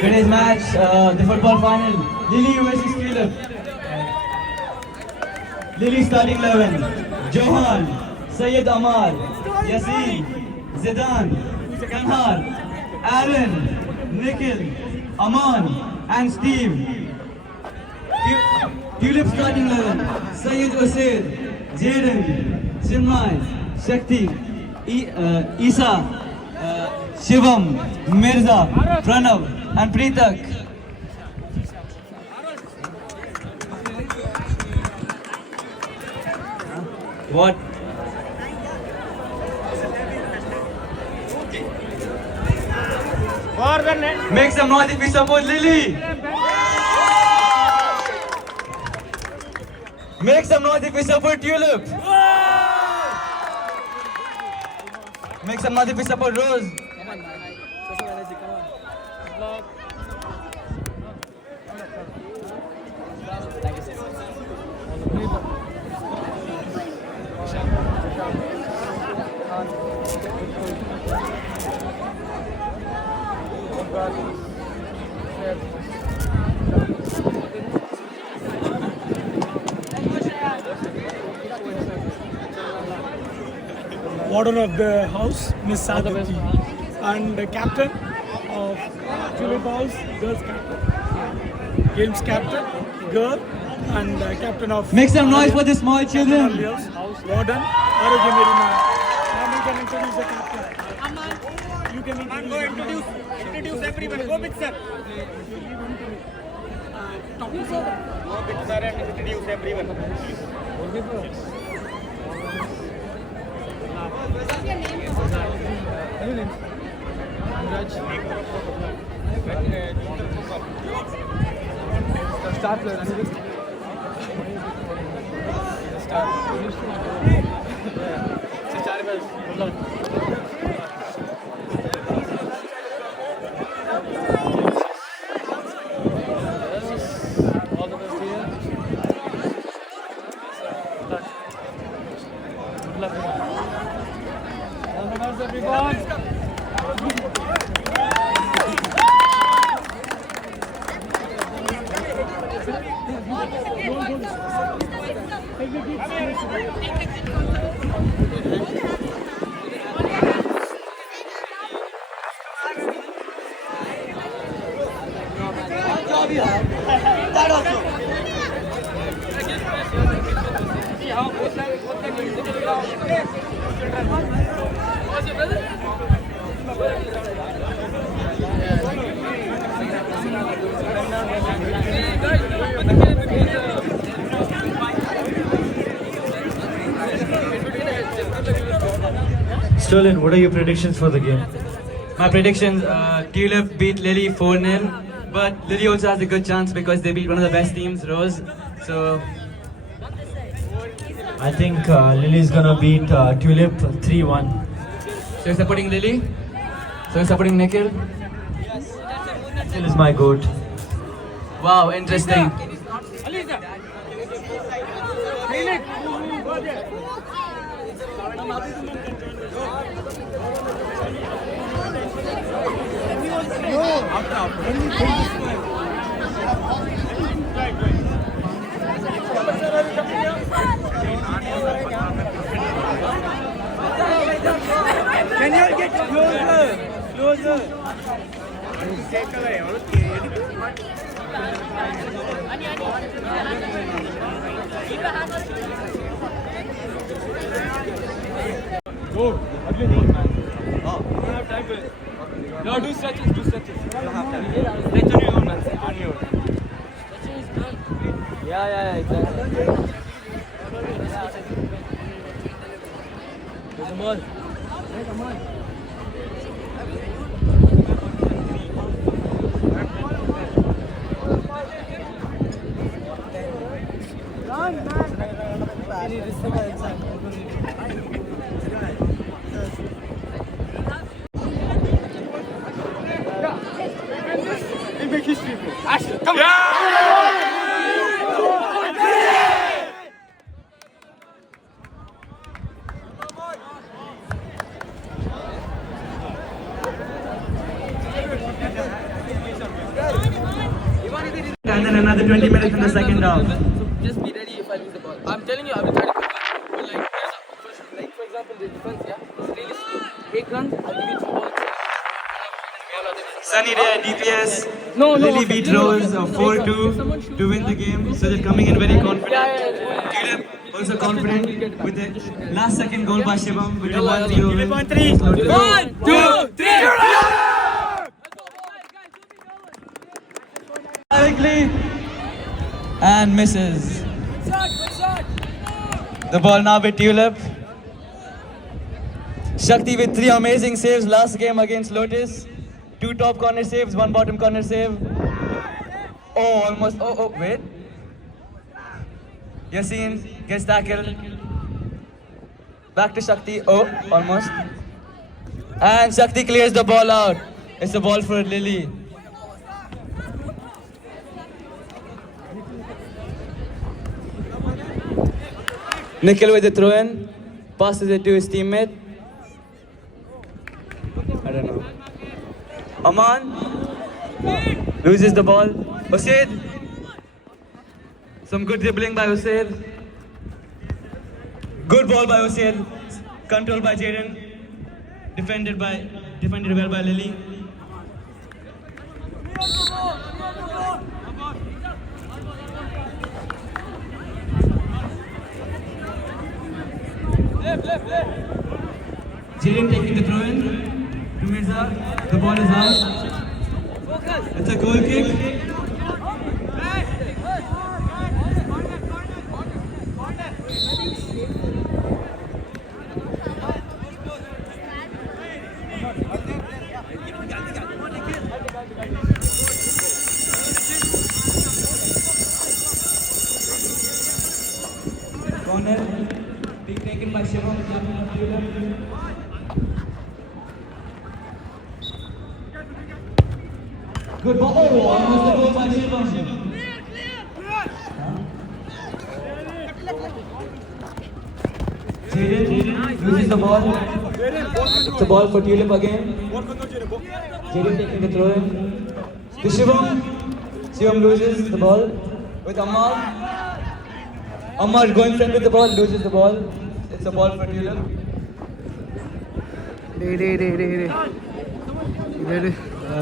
Today's match, the football final, Lily versus Tulip. Lily starting 11, Johan, Syed Amar, Yasin, Zidane, Kanhar, Aaron, Nikhil, Aman and Steve. Tulip starting 11, Syed Usaid, Jaden, Chinmay, Shakti, Isa, Shivam, Mirza, Pranav and Preetak. What? Make some noise if we support Lily. Make some noise if we support Tulip. Make some noise if we support Rose. Warden of the house, Miss Sadati, and the captain of Tulip House, girls captain, games captain, girl, and captain of. Make some noise for the small children. Warden, Arugya Merima. Now you can introduce the captain. You can introduce everyone. Go with sir. Go with sir and introduce everyone. Start. Sterling, what are your predictions for the game? My predictions, Tulip beat Lily 4-0, but Lily also has a good chance because they beat one of the best teams, Rose. So I think Lily's gonna beat Tulip 3-1. So you're supporting Lily? So you're supporting Nikhil? Nikhil is my goat. Wow, interesting. Can you get closer? Go. Ugly goal, man. Oh. You don't have time for it. No, do stretches. You don't have time. Stretch on your own, man. Stretch on your own. Stretching is good. Yeah, exactly. There's a ball. Come on. Run, man. Make history, bro. Ashton, come on. another 20 minutes in the second half. Just be ready if I lose the ball. I'm telling you, I will try to cover. But like, for example, the defense, yeah, it's really slow. Take runs, I'll give you 2 balls. Sunny day, DPS. No, Lily beat Rose 4-2 to win the game. So they're coming in very confident. Tulip also confident with the last second goal by Shivam with the 1-0 win. 1-3. 1, 2, 3. Directly and misses. The ball now with Tulip. Shakti with 3 amazing saves last game against Lotus. 2 top corner saves, 1 bottom corner save. Oh, almost. Oh, wait. Yasin gets tackled. Back to Shakti. Oh, almost. And Shakti clears the ball out. It's a ball for Lily. Nikhil with the throw in. Passes it to his teammate. I don't know. Aman loses the ball. Usaid. Some good dribbling by Usaid. Good ball by Usaid. Controlled by Jaden. Defended well by Lily. Jaden taking the throw in. To Mirza, the ball is out. It's a goal kick. Corner, being taken by Shivam, captain of Tulip. Good ball. Oh, almost the goal by Shivam. Jaden loses the ball. It's a ball for Tulip again. Jaden taking the throw in. To Shivam. Shivam loses the ball with Ammar. Ammar going front with the ball, loses the ball. It's a ball for Tulip.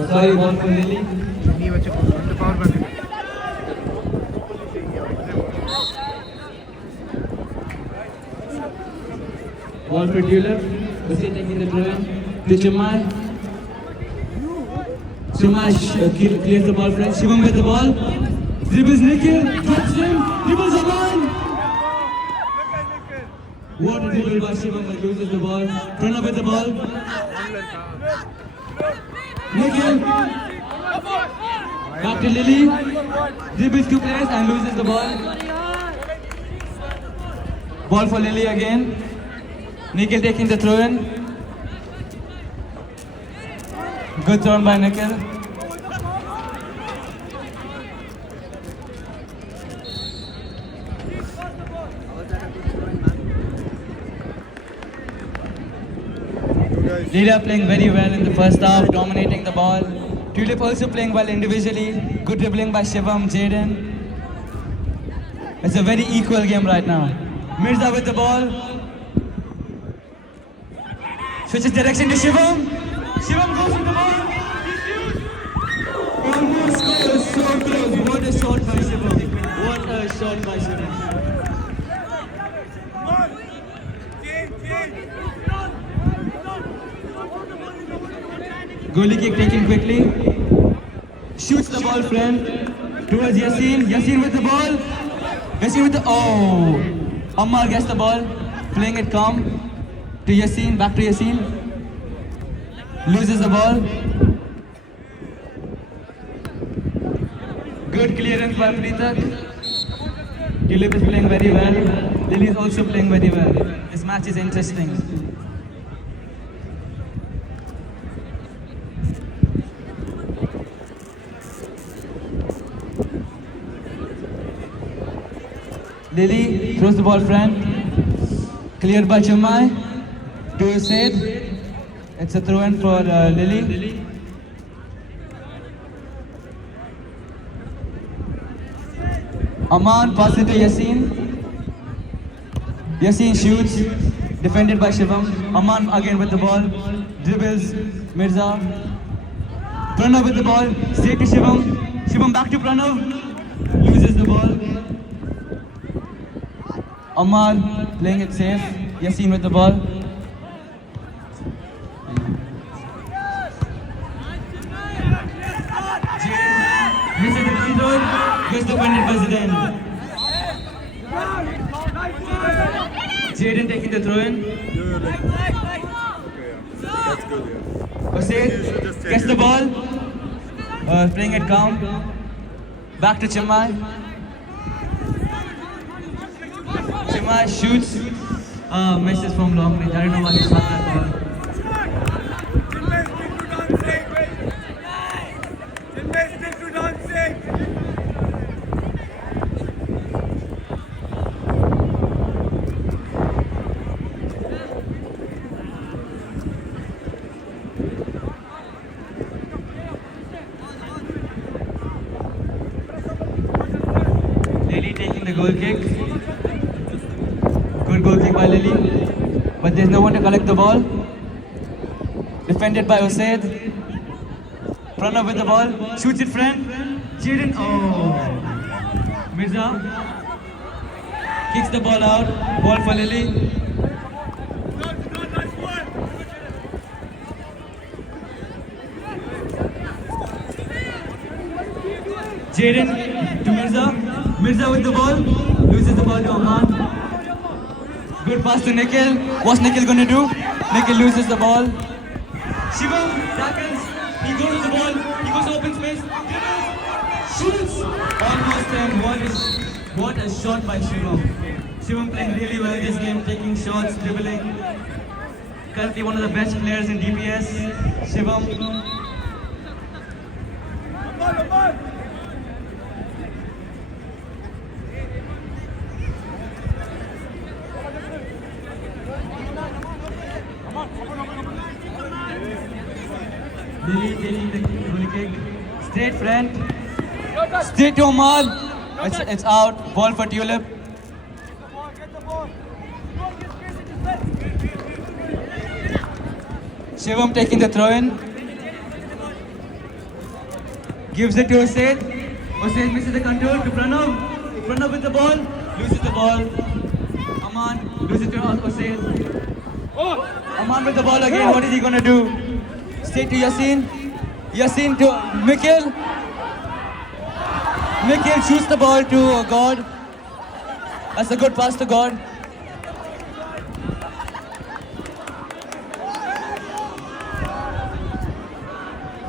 Sorry, ball for Lily. Ball for Tulip. Usaid taking the throw in. To Chumai. Chumai clears the ball front. Shivam with the ball. Dribbles Nikhil. Drops him. Dribbles Aman. What a dribble by Shivam, but loses the ball. Pranav with the ball. Nikhil. Back to Lily. Dribbles 2 players and loses the ball. Ball for Lily again. Nikhil taking the throw in. Good throw by Nikhil. Lila playing very well in the first half, dominating the ball. Tulip also playing well individually. Good dribbling by Shivam, Jaden. It's a very equal game right now. Mirza with the ball. Switches direction to Shivam. Shivam goes with the ball. Almost scores, so close. What a shot by Shivam. What a shot by Shivam. Goalie kick taken quickly. Shoots the ball front towards Yasin. Yasin with the ball. Yasin with the... Oh! Ammar gets the ball. Playing it calm. To Yasin. Back to Yasin. Loses the ball. Good clearance by Pritak. Tulip is playing very well. Lily is also playing very well. This match is interesting. Lily throws the ball front. Cleared by Chumai. To Usaid. It's a throw in for Lily. Aman passes it to Yasin. Yasin shoots, defended by Shivam. Aman again with the ball, dribbles Mirza. Pranav with the ball, straight to Shivam. Shivam back to Pranav, loses the ball. Amar playing it safe. Yasin with the ball. Misses the free throw, gets defended by Zidane. Jaden taking the throw in. That's good, yeah. Hussein gets the ball, playing it count. Back to Chimai. Chimai shoots, misses from long range. I don't know why he shot that ball. Lily taking the goal kick. Good goal kick by Lily. But there's no one to collect the ball. Defended by Usaid. Pranav with the ball. Shoots it friend. Jaden. Oh. Mirza. Kicks the ball out. Ball for Lily. Jaden to Mirza. Mirza with the ball, loses the ball to Aman. Good pass to Nikhil. What's Nikhil gonna do? Nikhil loses the ball. Shivam tackles. He goes to the ball. He goes to open space. Shoots. Almost and what a shot by Shivam. Shivam playing really well this game, taking shots, dribbling. Currently one of the best players in DPS. Shivam. Lily taking the goal kick. Straight front. Straight to Amal. It's out. Ball for Tulip. Shivam taking the throw in. Gives it to Usaid. Usaid misses the control to Pranav. Pranav with the ball. Loses the ball. Aman loses to Usaid. Aman with the ball again. What is he gonna do? Straight to Yasin. Yasin to Nikhil. Nikhil shoots the ball to God. That's a good pass to God.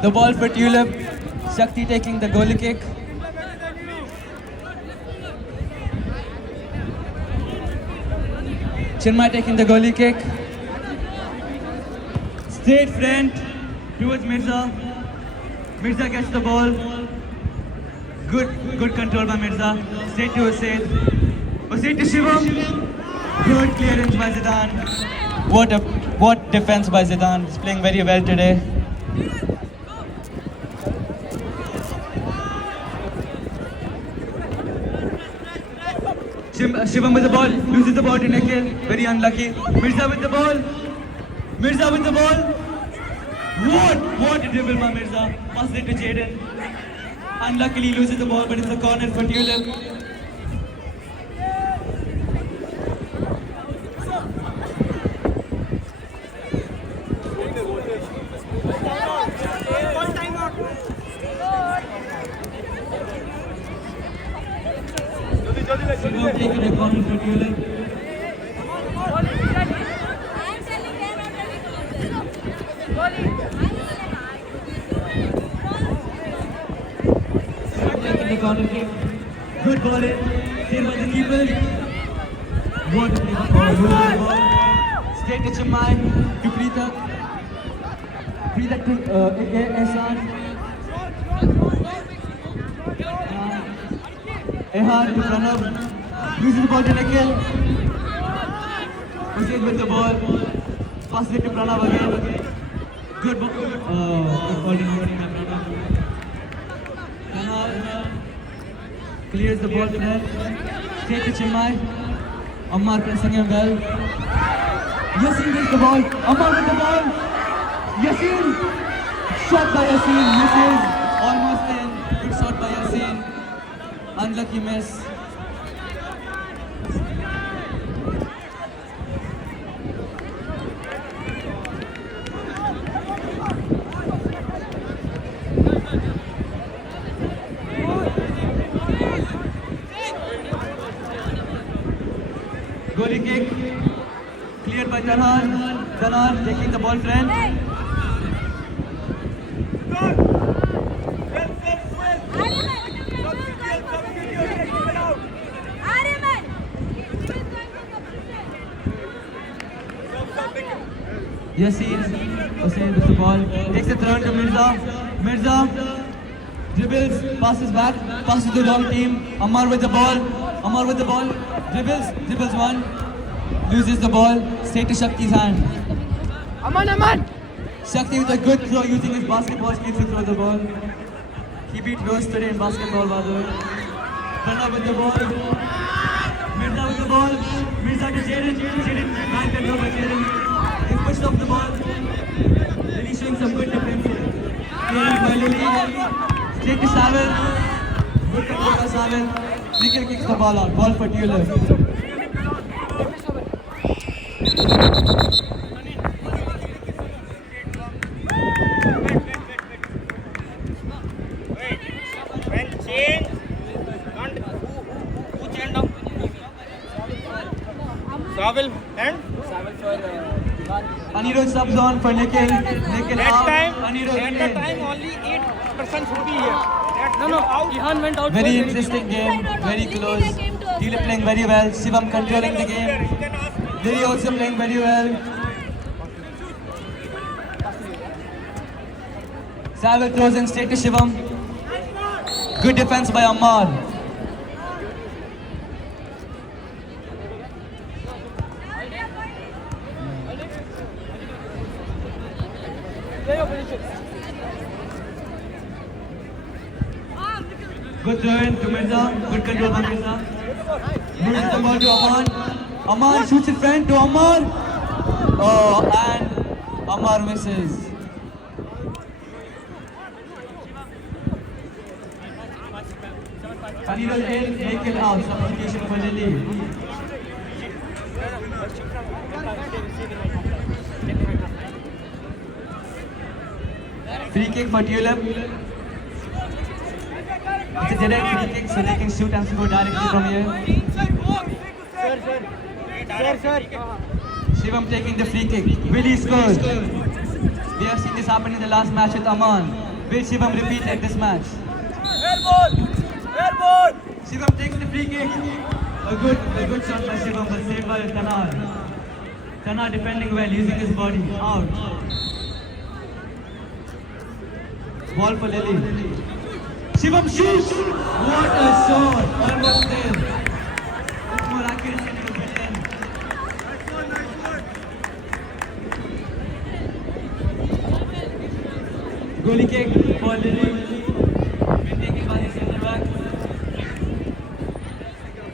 The ball for Tulip. Shakti taking the goalie kick. Chinmay taking the goalie kick. Straight front towards Mirza. Mirza gets the ball. Good control by Mirza. Straight to Usaid. Usaid to Shivam. Good clearance by Zidane. What defense by Zidane. He's playing very well today. Shivam with the ball, loses the ball to Nikhil, very unlucky. Mirza with the ball. Mirza with the ball. What a dribble by Mirza. Passes it to Jaden. Unluckily loses the ball, but it's a corner for Tulip. Shivam taking a corner for Tulip. Taking the corner kick. Good ball in. Saved by the keeper. What a play. Loses the ball. Straight to Chimay. To Preetak. Preetak to Ehsan. Ehar to Pranav. Loses the ball to Nikhil. Usaid with the ball. Passes it to Pranav again. Good ball. Good ball in by Pranav. Clears the ball to left. Straight to Chinmay. Ammar pressing him well. Yasin gets the ball. Ammar with the ball. Yasin. Shot by Yasin. Misses. Almost in. Good shot by Yasin. Unlucky miss. Goalie kick, cleared by Tanar. Tanar taking the ball front. Yasin Hussain with the ball, takes the turn to Mirza. Mirza dribbles, passes back, passes to the wrong team. Ammar with the ball. Ammar with the ball. Dribbles one. Loses the ball. Straight to Shakti's hand. Aman! Shakti with a good throw using his basketball skills to throw the ball. He beat Rose today in basketball, by the way. Pranav with the ball. Mirza with the ball. Mirza to Jaden. Jaden man control by Jaden. He pushed off the ball. Lily showing some good defense here. Clearing by Lily. Straight to Savil. Good control by Savil. Nikhil kicks the ball out. Ball for Tulip. Savel and Anirudh subs on for Nikhil. Nikhil that out. time, Anirudh at in. that time only 8% should be here. No, Ihan went out. Very interesting game, very close. Tulip playing very well. Shivam controlling the game. Lily also playing very well. Savil throws in straight to Shivam. Good defense by Ammar. Good throw in to Mirza. Good control by Mirza. Moves the ball to Aman. Aman shoots it front to Ammar. Oh, and Ammar misses. Anirudh in, Nikhil out. Substitution for Lily. Free kick for Tulip. It's a direct free kick, so they can shoot and score directly from here. Shivam taking the free kick. Will he score? We have seen this happen in the last match with Aman. Will Shivam repeat it this match? Shivam takes the free kick. A good shot by Shivam, but saved by Tanar. Tanar defending well, using his body. Out. Ball for Lily. Shivam shoots! What a shot! Almost there. It's more accurate than it was in. Goalie kick for Lily. Been taken by the center back.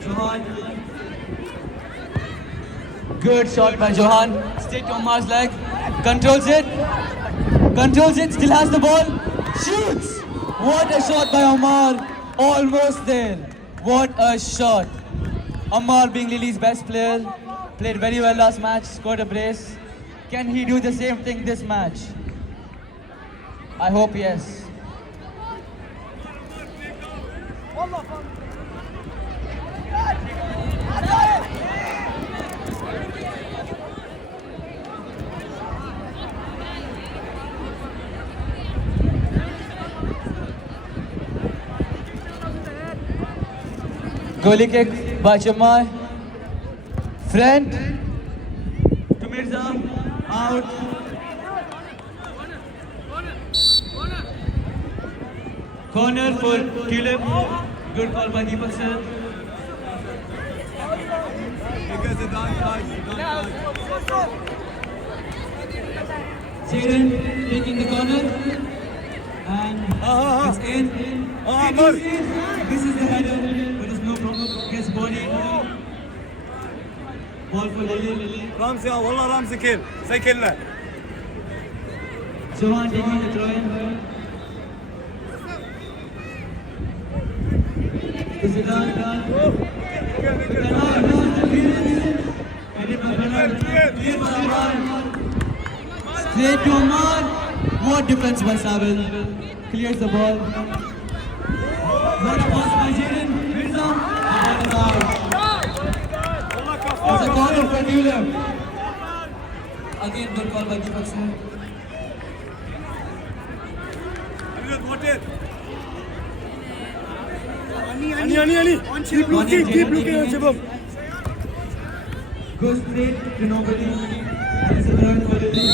Johan. Good shot by Johan. Straight to Ammar's leg. Controls it. Still has the ball. Shoots! What a shot by Ammar. Almost there. What a shot. Ammar being Lily's best player. Played very well last match. Scored a brace. Can he do the same thing this match? I hope yes. Goalie kick by Chinmay. Front to Mirza. Out. Corner for Tulip. Good call by Deepak sir. Because it's on Jaden taking the corner. And it's in. Amar. This is the header, but there's no problem. Gets body. Ball for Lily. رامسي والله رامسي كيل زي كله. Johan taking the throw in. This is done. Straight to Amar. What defense by Sabil. Clears the ball. What a pass by Jaden. Mirza. The ball is out. It's a corner for Tulip. Again, good call by Deepak Singh. Ali. Keep looking, Shubham. Goes straight to nobody. It's a third for Lily.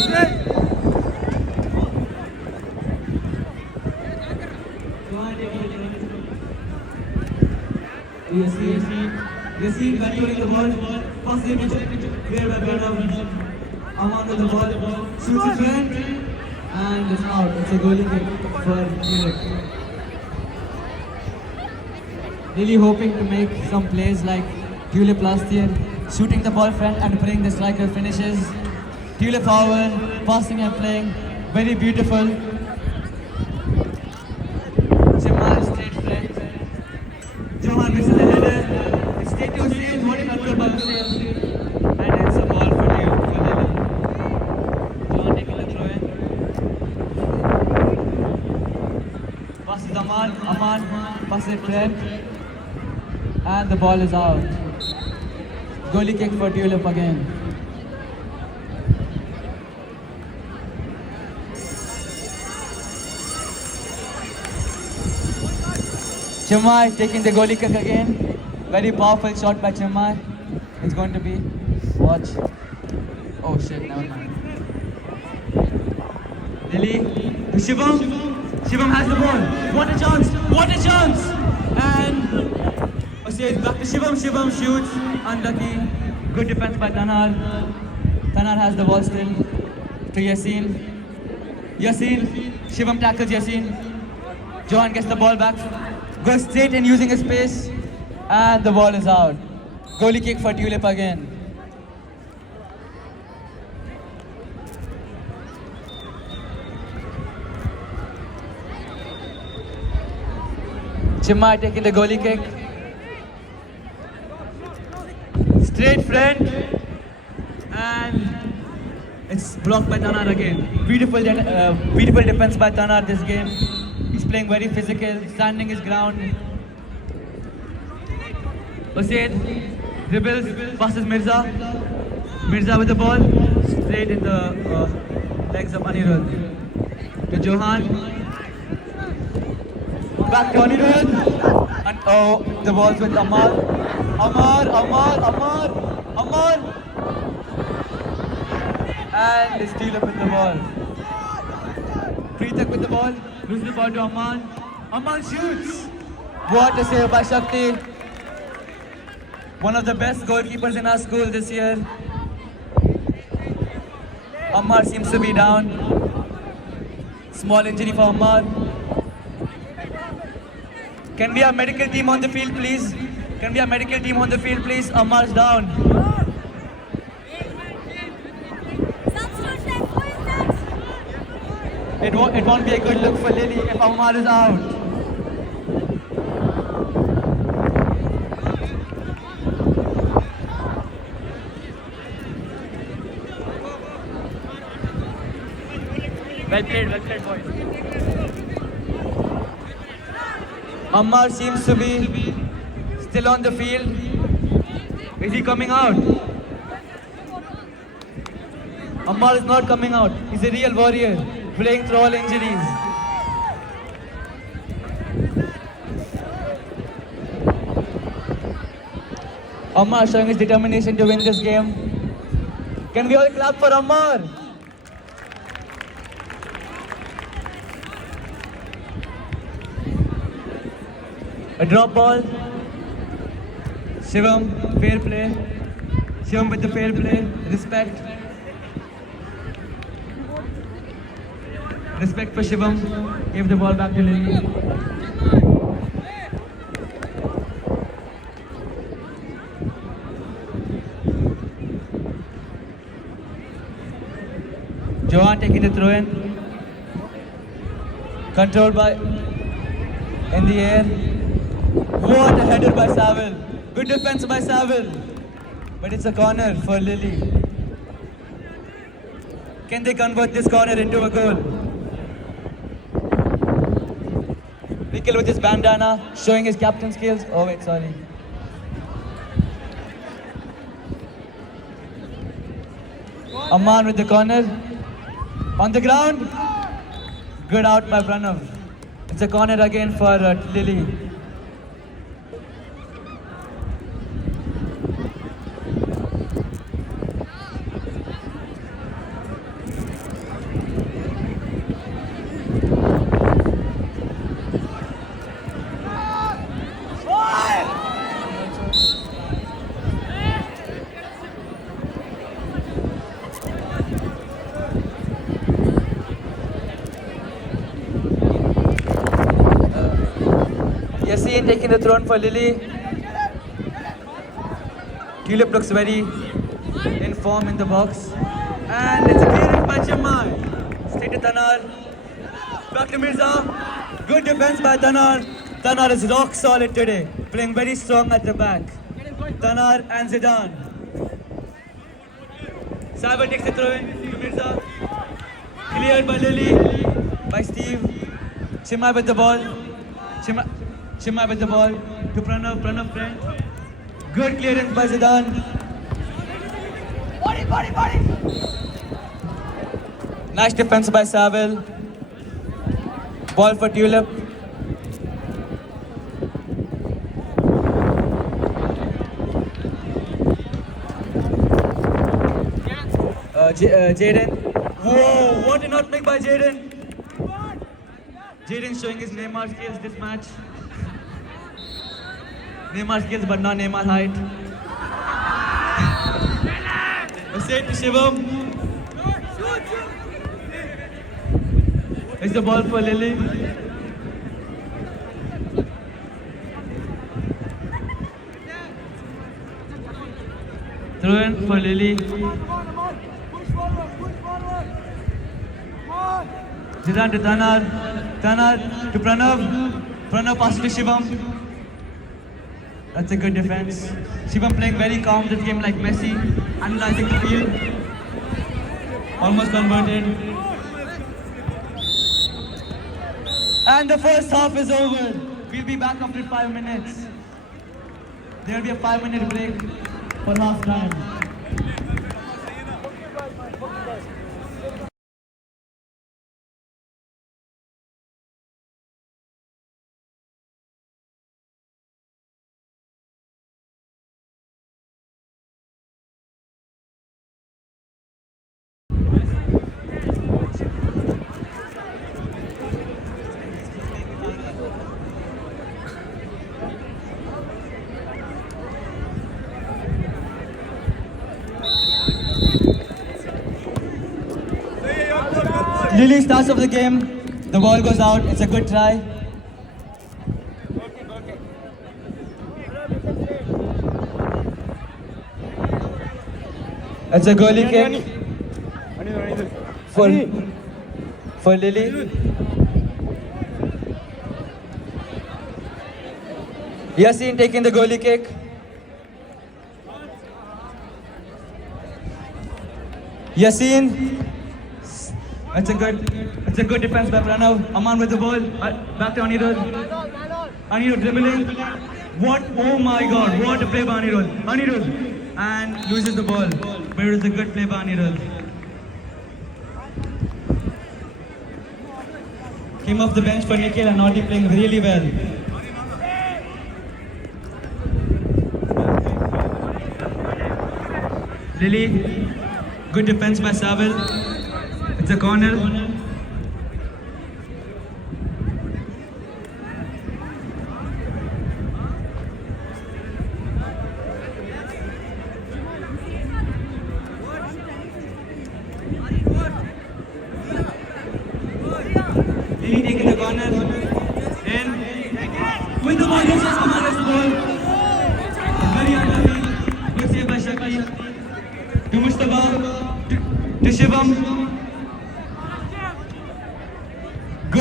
Receive controlling the ball. Pass it clear by Pranav. Aman with the ball. Shoots it front. And it's out. It's a goalie kick for Tulip. Really hoping to make some plays like Tulip last year. Shooting the ball front and praying the striker finishes. Tulip forward, passing and playing. Very beautiful. Jamal straight front. Johan misses the header. It's straight to save. What a control by Hussain. And it's a ball for Lily. Johan taking the throw in. Passes Aman. Passes front. And the ball is out. Goalie kick for Tulip again. Chimai taking the goalie kick again. Very powerful shot by Chimai. It's going to be. Watch. Oh shit, never mind. Lily. To Shivam. Shivam has the ball. What a chance. And back to Shivam. Shivam shoots. Unlucky. Good defense by Tanar. Tanar has the ball still. To Yasin. Shivam tackles Yasin. Johan gets the ball back. Goes straight in using his space. And the ball is out. Goalie kick for Tulip again. Chimai taking the goalie kick. Straight front. And it's blocked by Tanar again. Beautiful defense by Tanar this game. He's playing very physical, standing his ground. Hussain dribbles, passes Mirza. Mirza with the ball. Straight in the legs of Anirudh. To Johan. Back to Anirudh. And oh, the ball's with Amar. And it's Tulip with the ball. Preetak with the ball. Loses the ball to Aman. Aman shoots. What a save by Shakti. One of the best goalkeepers in our school this year. Ammar seems to be down. Small injury for Ammar. Can we have medical team on the field, please? Ammar's down. It won't be a good look for Lily if Ammar is out. Well played, boys. Ammar seems to be still on the field. Is he coming out? Ammar is not coming out. He's a real warrior, playing through all injuries. Ammar showing his determination to win this game. Can we all clap for Ammar? A drop ball. Shivam, fair play. Shivam with the fair play. Respect. Respect for Shivam. Give the ball back to Lily. Johan taking the throw in. Controlled by in the air. What a header by Saville. Good defense by Saville. But it's a corner for Lily. Can they convert this corner into a goal? Nikhil with his bandana, showing his captain skills. Oh wait, sorry. Aman with the corner. On the ground. Good out by Pranav. It's a corner again for Lily. Yassine taking the throne for Lily. Tulip looks very in form in the box. And it's a clearance by Chimmai. Straight to Tanar. Back to Mirza. Good defense by Tanar. Tanar is rock solid today. Playing very strong at the back. Tanar and Zidane. Saber takes the throw in to Mirza. Cleared by Lily. By Steve. Chimmai with the ball. Chimmai with the ball to Pranav. Pranav friend. Good clearance by Zidane. Body. Nice defense by Saville. Ball for Tulip. Jaden. Whoa, what an outplay by Jaden. Jaden showing his Neymar skills this match. Neymar skills but not Neymar height. Set to Shivam. It's the ball for Lily. Throw in for Lily. Zidane to Tanar. Tanar to Pranav. Pranav passes to Shivam. That's a good defense. Shivam playing very calm this game like Messi, analyzing the field. Almost converted. And the first half is over. We'll be back after 5 minutes. There will be a 5-minute break for half time. Lily starts off the game, the ball goes out, it's a good try. It's a goalie kick for Lily. Yassine taking the goalie kick. Yassine. It's a good defense by Pranav. Aman with the ball. Back to Anirudh. Anirudh dribbling. What? Oh my God! What a play by Anirudh. Anirudh and loses the ball. But it was a good play by Anirudh. Came off the bench for Nikhil and Naughty playing really well. Lily. Good defense by Saville. It's a corner. Lily taking the corner. In. With the ball, this is Aman's ball. Very unlucky. Good save by Shakti. To Mustafa. To Shivam.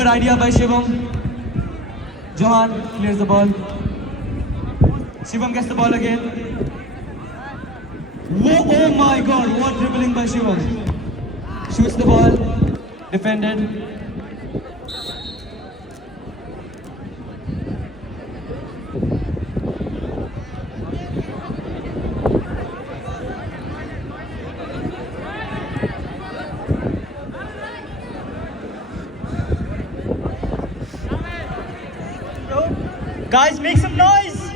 good idea by Shivam. Johan clears the ball. Shivam gets the ball again. Whoa, oh my god, what dribbling by Shivam. Shoots the ball. Defended. Guys, make some noise!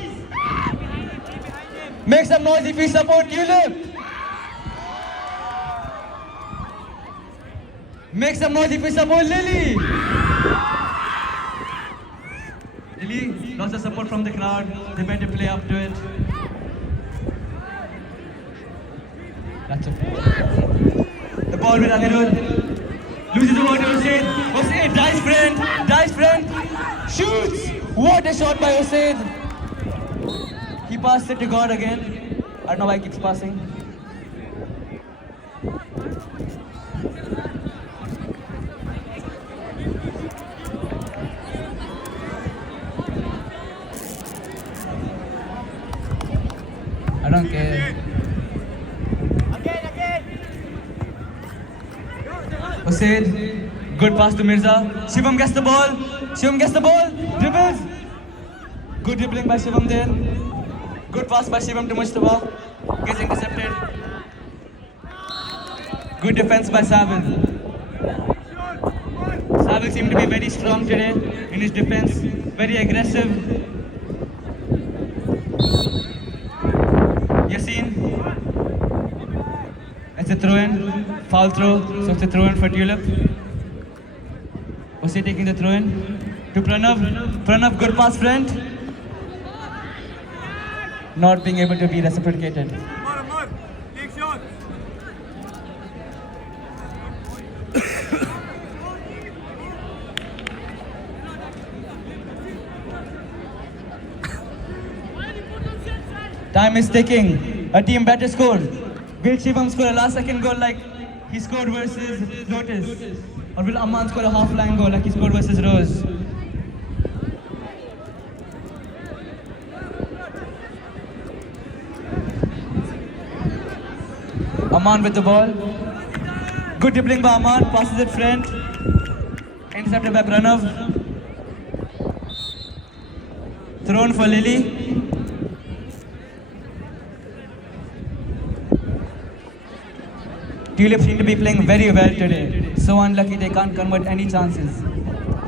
Make some noise if you support Tulip. Make some noise if you support Lily. Lily, lots of support from the crowd. They better play up to it. That's it. The ball with Anirudh. Loses the ball to Hussain. Hussain, dice friend. Dice friend. Shoots. What a shot by Hussain. He passed it to God again. I don't know why he keeps passing. I don't care. Hussain, good pass to Mirza. Shivam gets the ball. Shivam gets the ball. Dribbles. Good dribbling by Shivam there. Good pass by Shivam to Mustafa. Gets intercepted. Good defense by Savil. Savil seemed to be very strong today in his defense. Very aggressive. Yassine. It's a throw-in. Foul throw. So it's a throw-in for Tulip. Hussain taking the throw-in to Pranav. Pranav, good pass, friend. Not being able to be reciprocated. Amar, take shot. Time is ticking. A team better score. Will Shivam score a last second goal like he scored versus Lotus? Or will Amman score a half-line goal like he scored versus Rose? Amman with the ball. Good dribbling by Amman. Passes it front. Intercepted by Pranav. Thrown for Lily. Tulip seem to be playing very well today. So unlucky they can't convert any chances.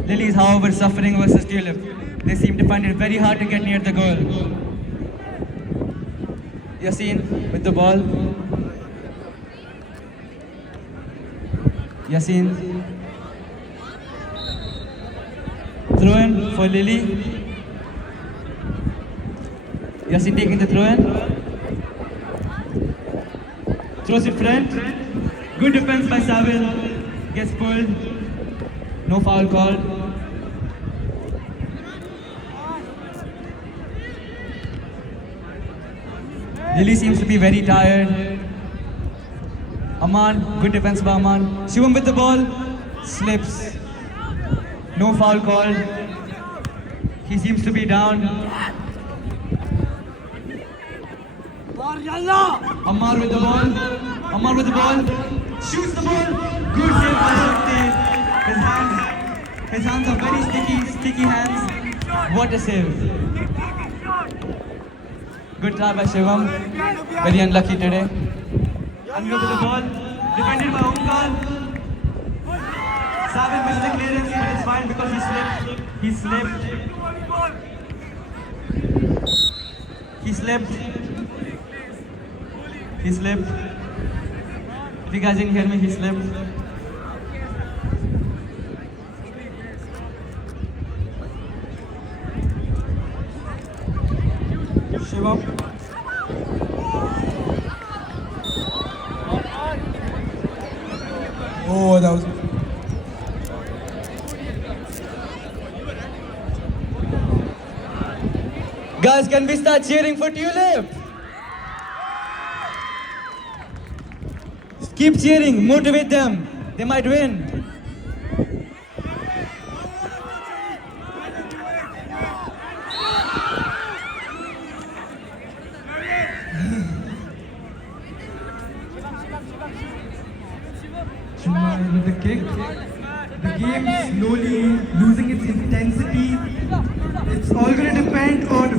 Lily is, however, suffering versus Tulip. They seem to find it very hard to get near the goal. Yassine with the ball. Yassine. Throw in for Lily. Yassine taking the throw in. Throws it front. Good defense by Savil. Gets pulled. No foul called. Lily seems to be very tired. Amman, good defense by Amman. Shivam with the ball. Slips. No foul called. He seems to be down. Ammar with the ball. Ammar with the ball. Shoots the ball. Good save by Shakti. His hands are very sticky hands. What a save. Good try by Shivam. Very unlucky today. Anirudh with the ball. Defended by Omkar. Savil missed the clearance, but it's fine because he slipped. He slipped. He slipped. He slipped. If you guys didn't hear me, he slipped. Shivam. Oh, that was. Guys, can we start cheering for Tulip? Keep cheering, motivate them. They might win. Chinmay with the kick. The game is slowly losing its intensity. It's all going to depend on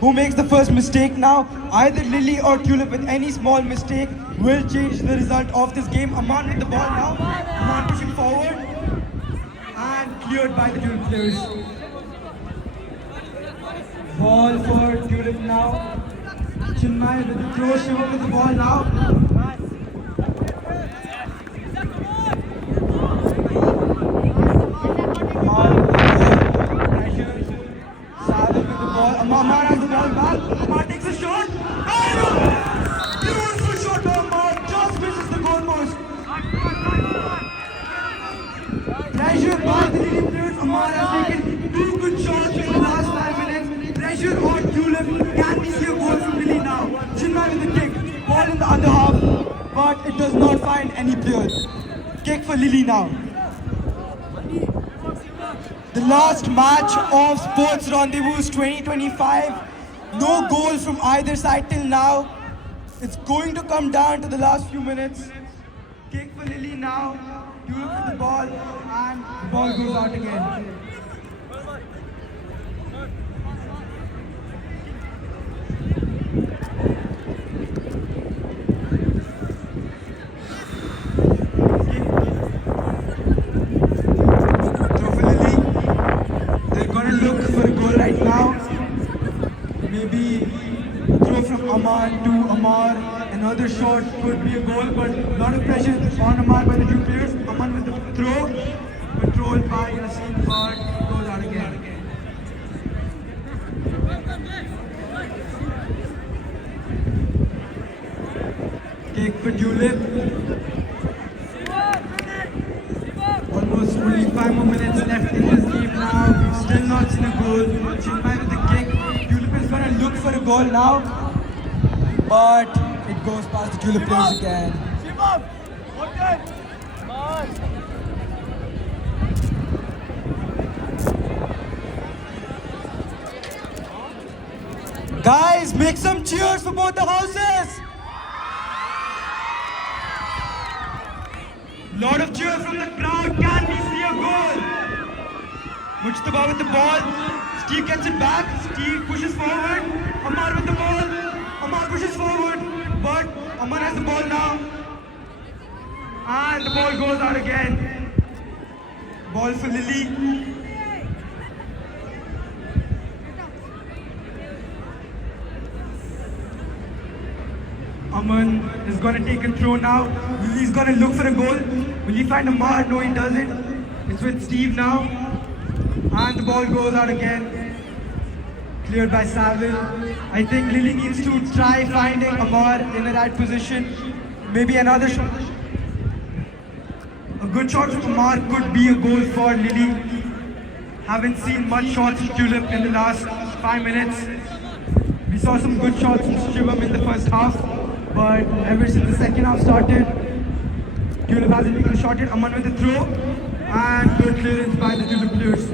who makes the first mistake now. Either Lily or Tulip with any small mistake will change the result of this game. Aman with the ball now. Aman pushing forward and cleared by the Tulip players. Ball for Tulip now. Chinmay with the throw. Shivam with the ball now. Amar has the ball back. Amar takes a shot. Beautiful shot by Amar. Just misses the goalpost. Pressure by the Lily players. Amar has taken 2 good shots in the last 5 minutes. Pressure on Tulip. Can we see a goal from Lily now? Chinmay with the kick. Ball in the other half. But it does not find any players. Kick for Lily now. The last match of Sports Rendezvous 2025. No goal from either side till now. It's going to come down to the last few minutes. Kick for Lily now. Tulip with the ball and the ball goes out again. Amar to Amar, another shot could be a goal, but a lot of pressure on Amar by the 2 players. Aman with the throw, controlled by Yasin, but goes out again. Kick for Tulip. Almost only 5 more minutes left in this game now. Still not seen a goal. Chinmay with the kick. Tulip is gonna look for a goal now. But it goes past the Tulip players again. Guys, make some cheers for both the houses. Lot of cheers from the crowd. Can we see a goal? Mujtaba with the ball. Steve gets it back. Steve pushes forward. Amar with the ball. Amar pushes forward, but Amar has the ball now. And the ball goes out again. Ball for Lily. Aman is going to take control now. Lily's going to look for a goal. Will he find Amar? No, he doesn't. It's with Steve now. And the ball goes out again. Cleared by Saville. I think Lily needs to try finding Amar in the right position. Maybe another shot. A good shot from Amar could be a goal for Lily. Haven't seen much shots from Tulip in the last 5 minutes. We saw some good shots from Shivam in the first half, but ever since the second half started, Tulip hasn't taken a shot yet. Aman with the throw, and good clearance by the Tulip players.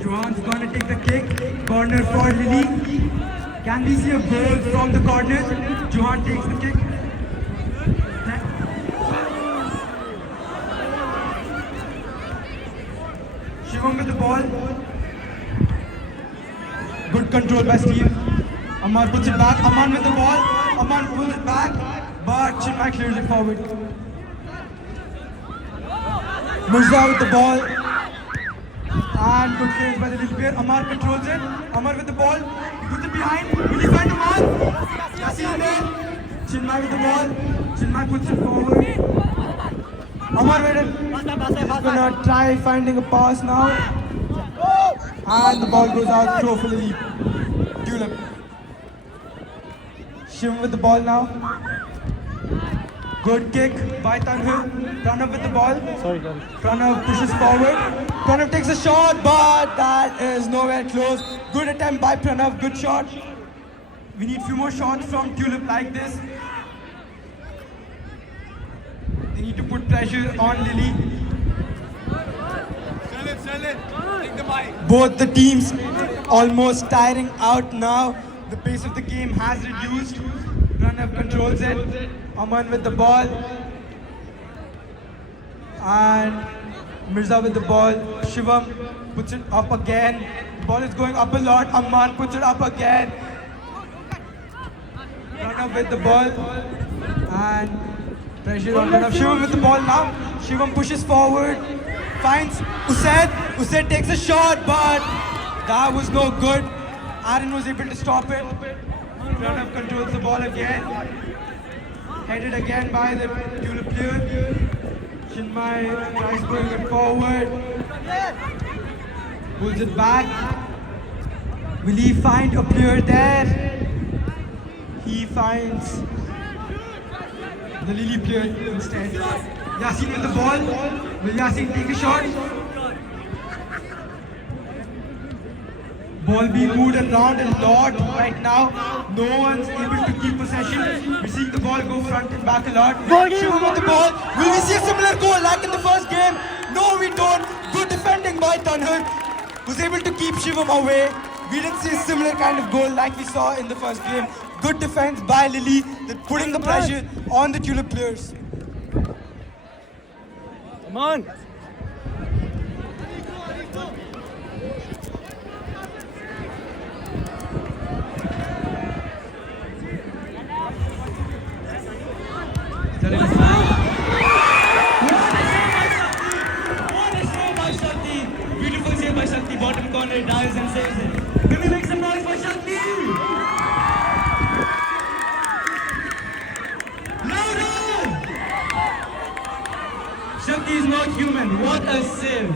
Johan's going to take the kick. Corner for Lily. Can we see a goal from the corner? Johan takes the kick. Shivam with the ball. Good control by Steve. Amar puts it back. Aman with the ball. Aman pulls it back. But Chinmay clears it forward. Mirza with the ball. And good clearance by the little player. Amar controls it. Amar with the ball. He puts it behind. Will he find Amar? Yasin there. Chinmay with the ball. Chinmay puts it forward. Amar waited. He's gonna try finding a pass now. And the ball goes out. Throw for Lily. Tulip. Shivam with the ball now. Good kick by Tanvir. Pranav with the ball. Sorry. Pranav pushes forward. Pranav takes a shot, but that is nowhere close. Good attempt by Pranav. Good shot. We need few more shots from Tulip like this. They need to put pressure on Lily. Sell it. Take the mic. Both the teams almost tiring out now. The pace of the game has reduced. Pranav controls it. Aman with the ball. And Mirza with the ball. Shivam puts it up again. The ball is going up a lot. Aman puts it up again. Pranav with the ball. And pressure on Pranav. Shivam with the ball now. Shivam pushes forward. Finds Usaid. Usaid takes a shot, but that was no good. Aaron was able to stop it. Pranav controls the ball again. Headed again by the Tulip player. Chinmay tries going it forward. Pulls it back. Will he find a player there? He finds the Lily player instead. Yasin with the ball. Will Yasin take a shot? Ball being moved around a lot right now. No one's able to keep possession. We're seeing the ball go front and back a lot. Shivam with the ball. Will we see a similar goal like in the first game? No, we don't. Good defending by Tanhur. Was able to keep Shivam away. We didn't see a similar kind of goal like we saw in the first game. Good defense by Lily. They're putting the pressure on the Tulip players. Come on. Beautiful save by Shakti. Bottom corner, dives and saves it. Can we make some noise for Shakti? Louder! Shakti is not human. What a save.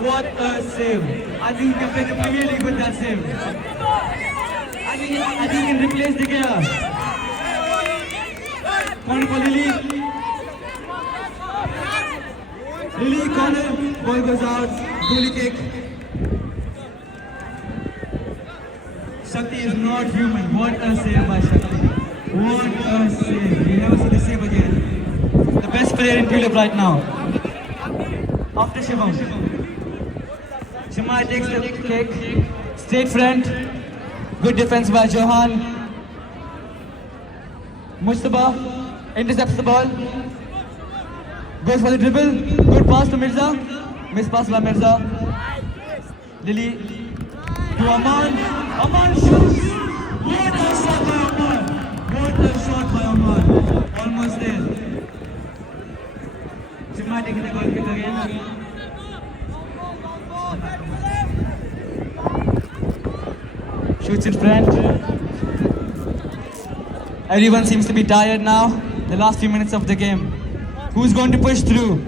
What a save. I think he can play the Premier League with that save. I think he can replace De Gea. Corner for Lily. Lily corner. Ball goes out. Goalie kick. Shakti is not human. What a save by Shakti. What a save. You never see the save again. The best player in Tulip right now. After Shivam. Chinmay takes the kick. Straight front. Good defense by Johan. Mujtaba intercepts the ball. Goes for the dribble. Good pass to Mirza. Miss pass by Mirza. Lily to Aman. Aman shoots. What a shot by Aman. What a shot by Aman. Almost there. Chinmay taking the goal kick again. Shoots in front. Everyone seems to be tired now. The last few minutes of the game. Who's going to push through?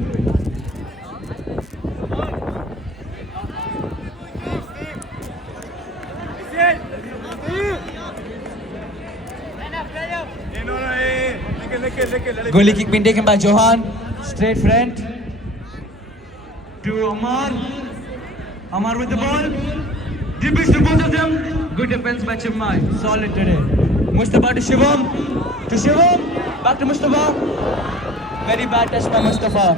Goalie kick being taken by Johan. Straight front. To Amar. Amar with the ball. Dribbles to both of them. Good defense by Chinmay. Solid today. Mustafa to Shivam. To Shivam. Back to Mustafa. Very bad touch by Mustafa.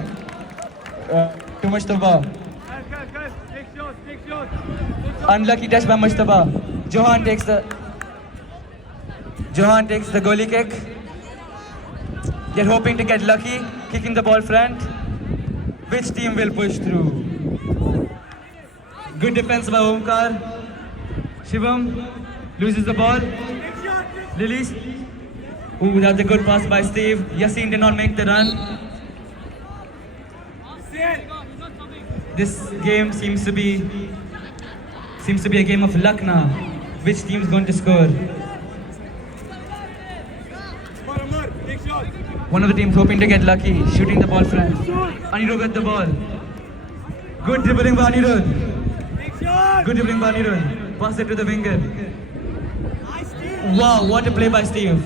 To Mustafa. Take shots. Unlucky touch by Mustafa. Johan takes the goalie kick. They're hoping to get lucky, kicking the ball front. Which team will push through? Good defense by Omkar. Shivam loses the ball. Lilies. Ooh, that's a good pass by Steve. Yasin did not make the run. This game seems to be a game of luck now. Which team is going to score? One of the teams hoping to get lucky, shooting the ball front. Anirudh with the ball. Good dribbling by Anirudh. Good dribbling by Anirudh. Pass it to the winger. Wow, what a play by Steve.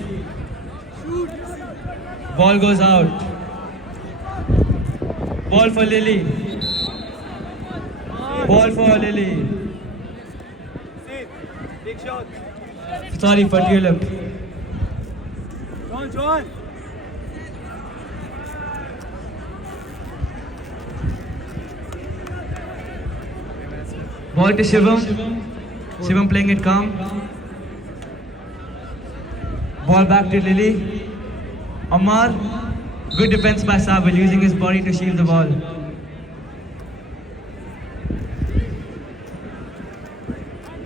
Ball goes out. Ball for Lily. Ball for Lily. Sorry, for Tulip. John. Ball to Shivam. Shivam playing it calm. Ball back to Lily. Amar. Good defense by Sabil, using his body to shield the ball.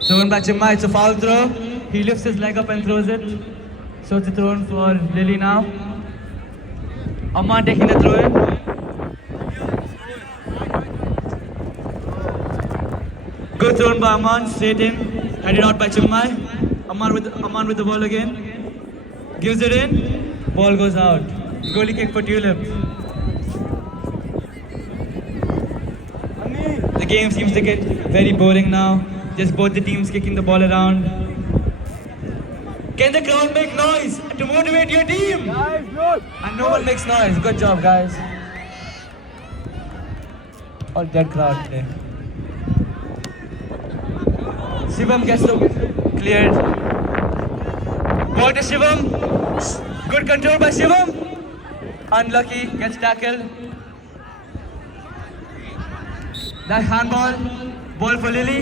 Thrown by Chimma, it's a foul throw. He lifts his leg up and throws it. So it's a throw in for Lily now. Amar taking the throw in. Good thrown by Aman, straight in. Headed out by Chimmai. Aman with the ball again. Gives it in. Ball goes out. Goalie kick for Tulip. The game seems to get very boring now. Just both the teams kicking the ball around. Can the crowd make noise to motivate your team? Nice, good. And no one makes noise. Good job, guys. All dead crowd today. Shivam gets the cleared. Ball to Shivam. Good control by Shivam. Unlucky, gets tackled. That handball. Ball for Lily.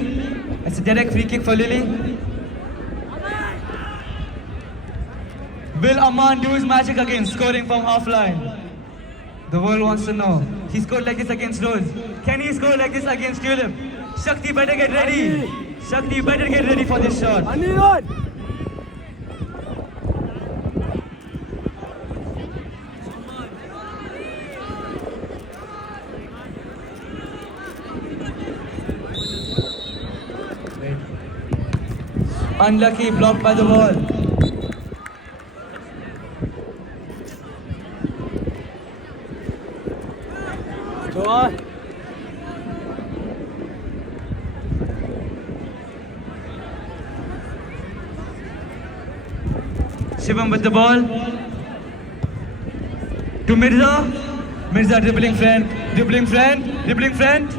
It's a direct free kick for Lily. Will Aman do his magic again, scoring from half line? The world wants to know. He scored like this against Rose. Can he score like this against Tulip? Shakti better get ready. Shakti better get ready for this shot. Anirudh. Unlucky, blocked by the ball. Go on. Shivam with the ball. To Mirza. Mirza dribbling friend. Dribbling friend. Dribbling friend.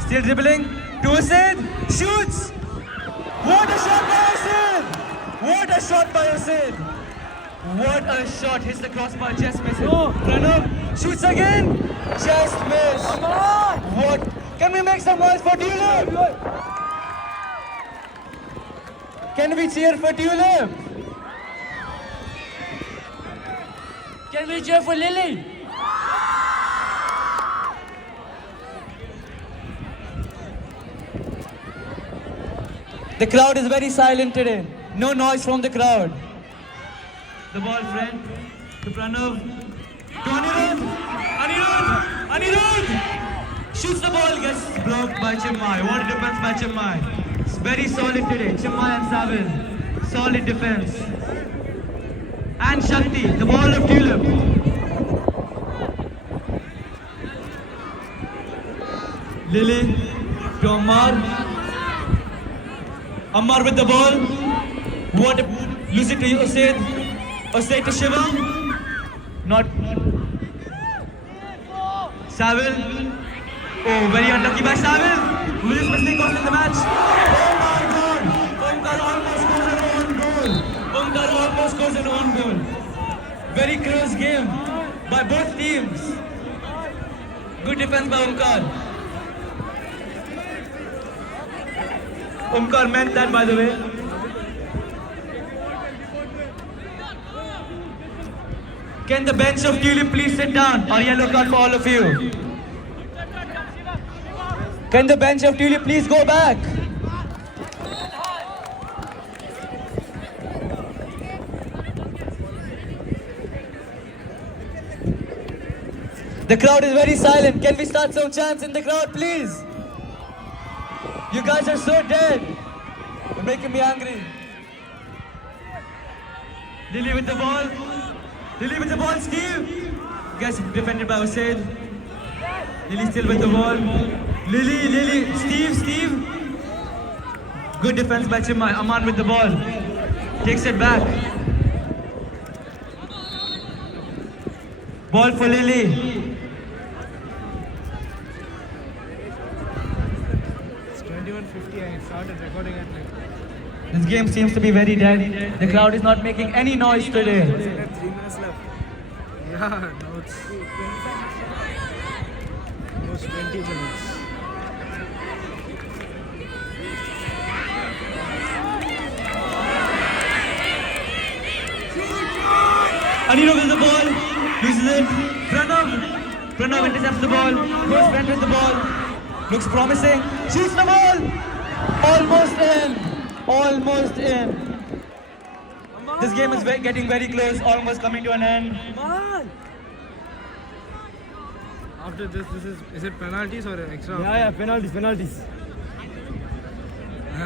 Still dribbling. To Sid. Shoots. What a shot by Sid. What a shot by Sid. What a shot. Hits the crossbar. Just misses. Pranav shoots again. Just miss. Come on. What? Can we make some noise for Tulip? Can we cheer for Tulip? Can we cheer for Lily? The crowd is very silent today. No noise from the crowd. The ball friend to Pranav. To Anirudh. Anirudh. Anirudh. Shoots the ball. Gets blocked by Chimmai. What a defense by Chimmai. It's very solid today. Chimmai and Sabil. Solid defense. And Shakti. The ball of Tulip. Lily. To Ammar. Ammar with the ball. What a lose it to Usaid. Usaid to Shivam. Not. Sabil. Oh, very unlucky by Sabil. Who is missing cost in the match? Oh my God! Omkar almost scores an own goal. Omkar almost scores an own goal. Very close game by both teams. Good defense by Omkar. Omkar meant that, by the way. Can the bench of Tulip please sit down? Or yellow card for all of you. Can the bench of Tulip please go back? The crowd is very silent. Can we start some chants in the crowd, please? You guys are so dead. You're making me angry. Lily with the ball. Lily with the ball, Steve. Gets defended by Usaid. Lily still with the ball. Lily, Steve. Good defense by Chimmai. Aman with the ball. Takes it back. Ball for Lily. It's 21:50. I started recording at like. Let's game seems to be very dead. The crowd is not making any noise today. 3 minutes left. Yeah, now it's almost 20 minutes. Anirudh with the ball, loses it. Pranav intercepts the ball, goes front with the ball, looks promising, shoots the ball, almost in. This game is getting very close, almost coming to an end. After this is it penalties or extra? Yeah, penalties.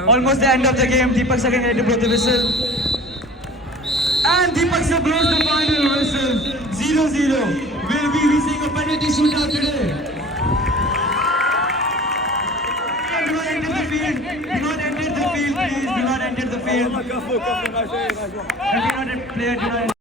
Almost the end of the game. Deepak Sir getting ready to blow the whistle. And Deepak Sir blows the final whistle. 0-0. Will we be seeing a penalty shootout today? Do not enter the field. Do not enter the field, please. Do not enter the field. Player, do not enter.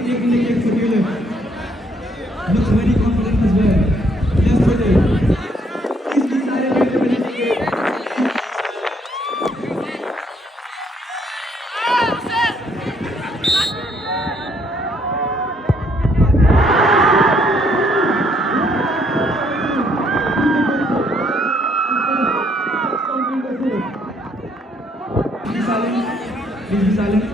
Taking the kick for Tulip. Looks very confident as well. Left footed. He's decided to win the game. Please be silent.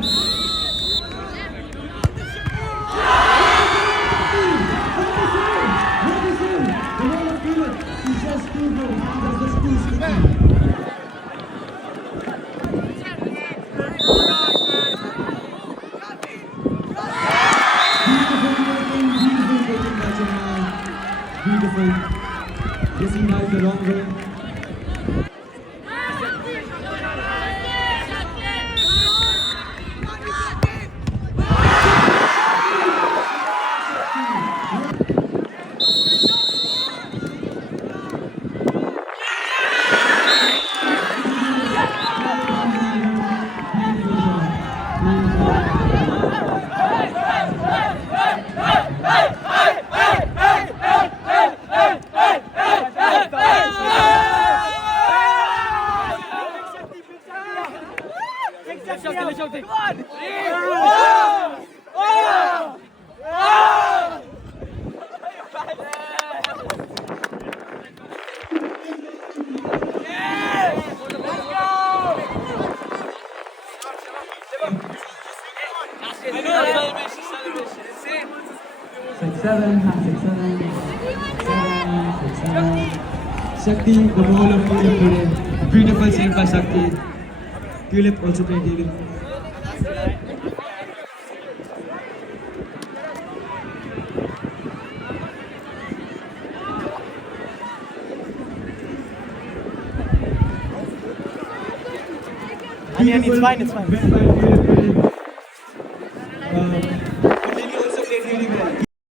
Beautiful. Guessing now is the wrong way. Shakti, the ball of Tulip today. Beautiful save by Shakti. Tulip also played Tulip. It's fine. Best by Tulip today.